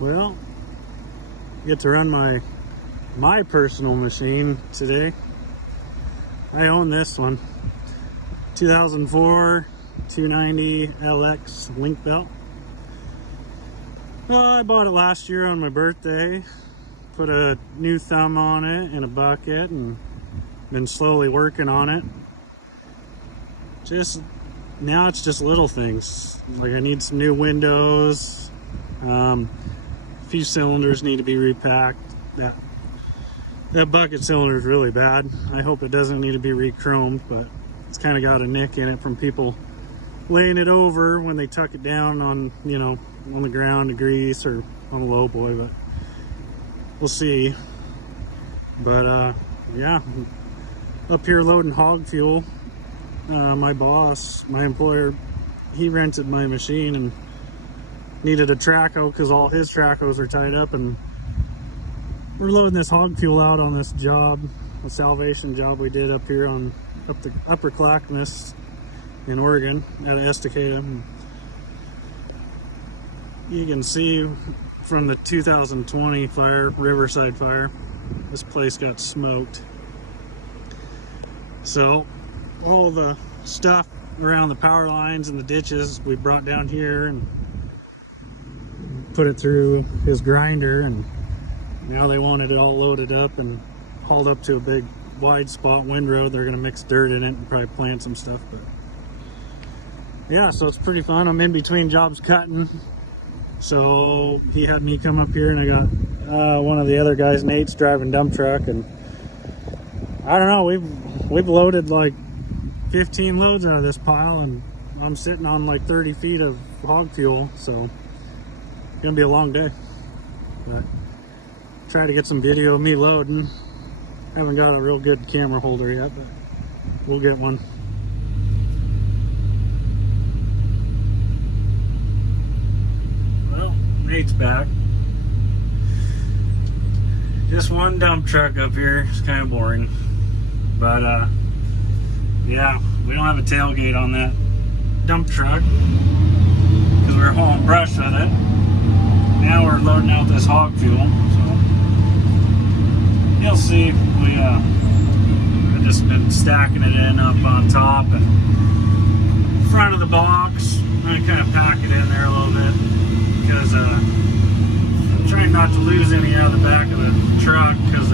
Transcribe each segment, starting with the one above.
Well, get to run my personal machine today. I own this one, 2004 290 LX link belt. Well, I bought it last year on my birthday. Put a new thumb on it and a bucket, and been slowly working on it. Now it's just little things. Like I need some new windows. A few cylinders need to be repacked. That bucket cylinder is really bad. I hope it doesn't need to be re-chromed, but it's kind of got a nick in it from people laying it over when they tuck it down on, on the ground to grease or on a low boy, but we'll see. But yeah, up here loading hog fuel. My boss, my employer, he rented my machine and needed a trackhoe because all his trackhoes are tied up, and we're loading this hog fuel out on this job, a salvation job we did up here on the Upper Clackamas in Oregon at Estacada. You can see from the 2020 fire, Riverside fire, this place got smoked. So all the stuff around the power lines and the ditches we brought down here and put it through his grinder, and now they wanted it all loaded up and hauled up to a big wide spot windrow. They're gonna mix dirt in it and probably plant some stuff, but yeah, so it's pretty fun. I'm in between jobs cutting, so he had me come up here, and I got one of the other guys, Nate's driving dump truck, and I don't know, we've loaded like 15 loads out of this pile, and I'm sitting on like 30 feet of hog fuel, so it's gonna be a long day. But try to get some video of me loading. Haven't got a real good camera holder yet, but we'll get one. Well, Nate's back. Just one dump truck up here. It's kind of boring, but yeah, we don't have a tailgate on that dump truck because we were hauling brush with it. Now we're loading out this hog fuel, so you'll see. I've just been stacking it in up on top and front of the box. I kind of pack it in there a little bit because I'm trying not to lose any out of the back of the truck, because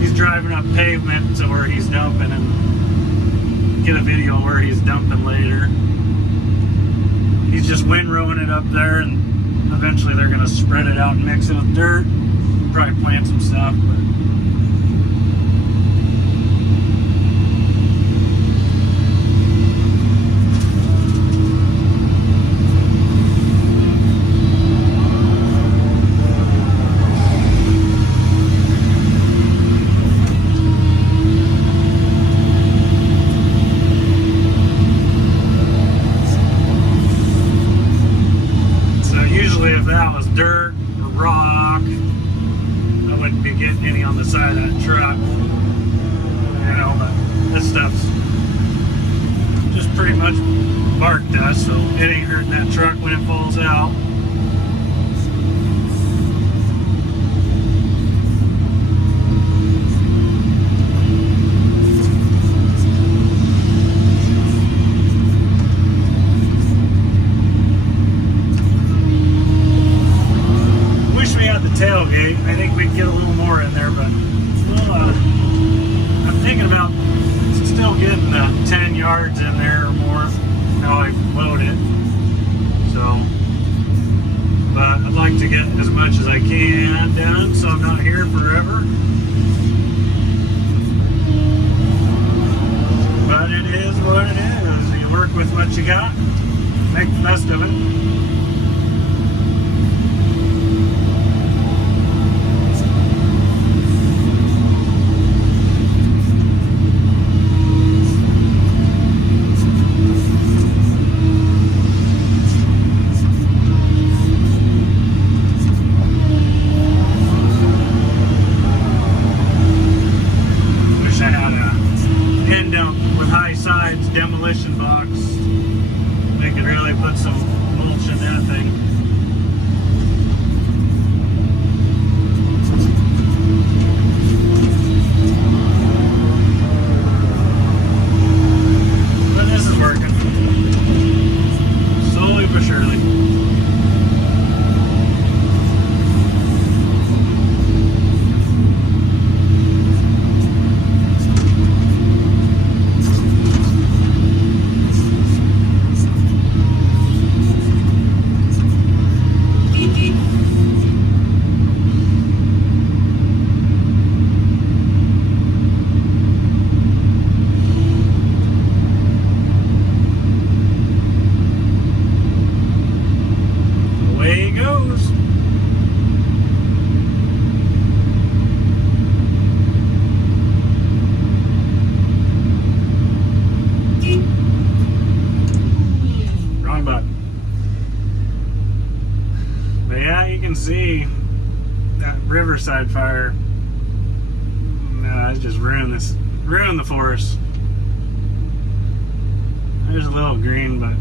he's driving up pavement to where he's dumping, and get a video where he's dumping later. He's just windrowing it up there, and eventually they're going to spread it out and mix it with dirt, probably plant some stuff. But if that was dirt or rock, I wouldn't be getting any on the side of that truck, but this stuff's just pretty much bark dust, so it ain't hurting that truck when it falls out. Tailgate. I think we'd get a little more in there, but I'm thinking about still getting 10 yards in there or more how I load it. So, but I'd like to get as much as I can done so I'm not here forever. But it is what it is. You work with what you got, make the best of it. Demolition box. They could really put some mulch in that thing. see that Riverside fire. No, it's just ruined the forest. There's a little green, but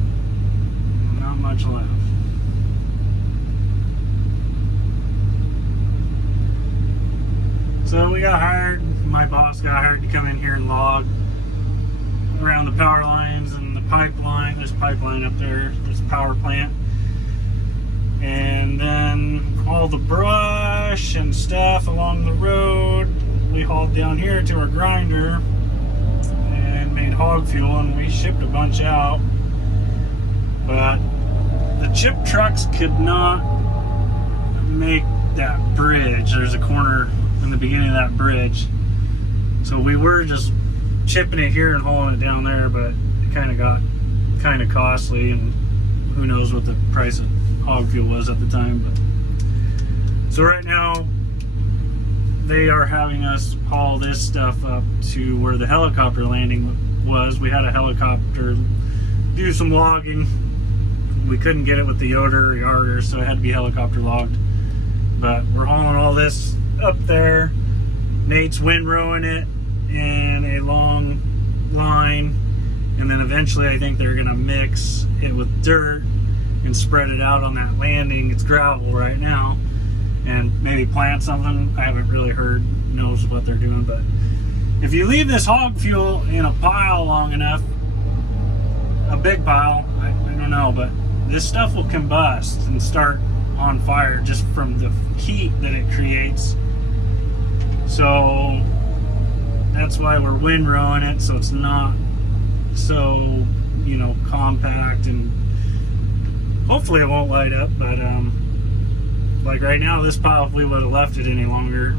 not much left. So we got hired, my boss got hired to come in here and log around the power lines and the pipeline. There's a pipeline up there, there's a power plant. And then all the brush and stuff along the road, we hauled down here to our grinder and made hog fuel, and we shipped a bunch out. But the chip trucks could not make that bridge. There's a corner in the beginning of that bridge. So we were just chipping it here and hauling it down there, but it kind of got kind of costly, and who knows what the price of hog fuel was at the time. But so right now they are having us haul this stuff up to where the helicopter landing was. We had a helicopter do some logging. We couldn't get it with the Yoder or Yarder, so it had to be helicopter logged. But we're hauling all this up there. Nate's windrowing it in a long line, and then eventually I think they're gonna mix it with dirt and spread it out on that landing. It's gravel right now, and maybe plant something. I haven't really heard, knows what they're doing. But if you leave this hog fuel in a pile long enough, a big pile, I don't know, but this stuff will combust and start on fire just from the heat that it creates. So that's why we're windrowing it, so it's not so, you know, compact, and hopefully it won't light up. But like right now, this pile, if we would have left it any longer,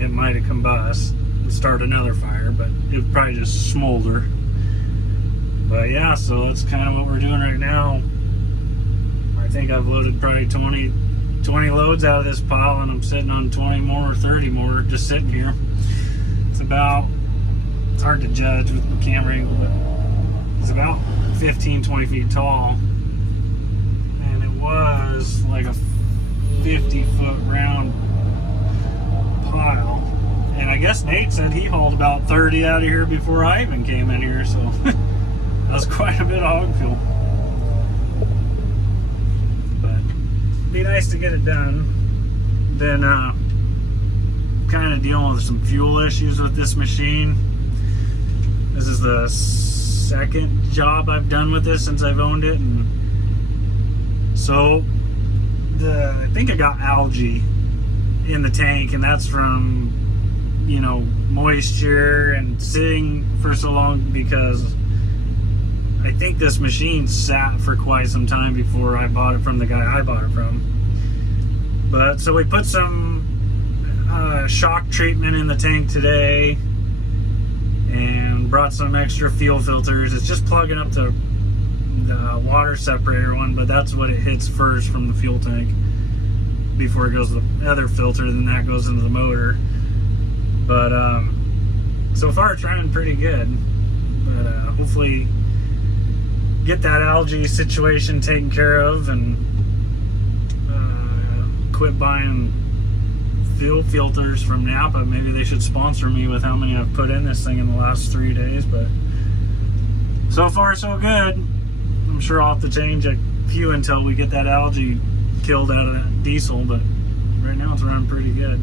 it might have combust and start another fire, but it would probably just smolder. But yeah, so that's kind of what we're doing right now. I think I've loaded probably 20 loads out of this pile, and I'm sitting on 20 more or 30 more just sitting here. It's hard to judge with the camera angle, but it's about 15-20 feet tall, and it was like a 50-foot round pile. And I guess Nate said he hauled about 30 out of here before I even came in here, so that was quite a bit of hog fuel. But be nice to get it done. Then kind of dealing with some fuel issues with this machine. This is the second job I've done with this since I've owned it, and so I think I got algae in the tank, and that's from, you know, moisture and sitting for so long, because I think this machine sat for quite some time before I bought it from the guy I bought it from. But so we put some shock treatment in the tank today and brought some extra fuel filters. It's just plugging up the water separator one, but that's what it hits first from the fuel tank before it goes to the other filter, then that goes into the motor. But so far it's running pretty good, but hopefully get that algae situation taken care of, and quit buying fuel filters from Napa. Maybe they should sponsor me with how many I've put in this thing in the last 3 days. But so far so good. I'm sure I'll have to change a few until we get that algae killed out of that diesel, but right now it's running pretty good.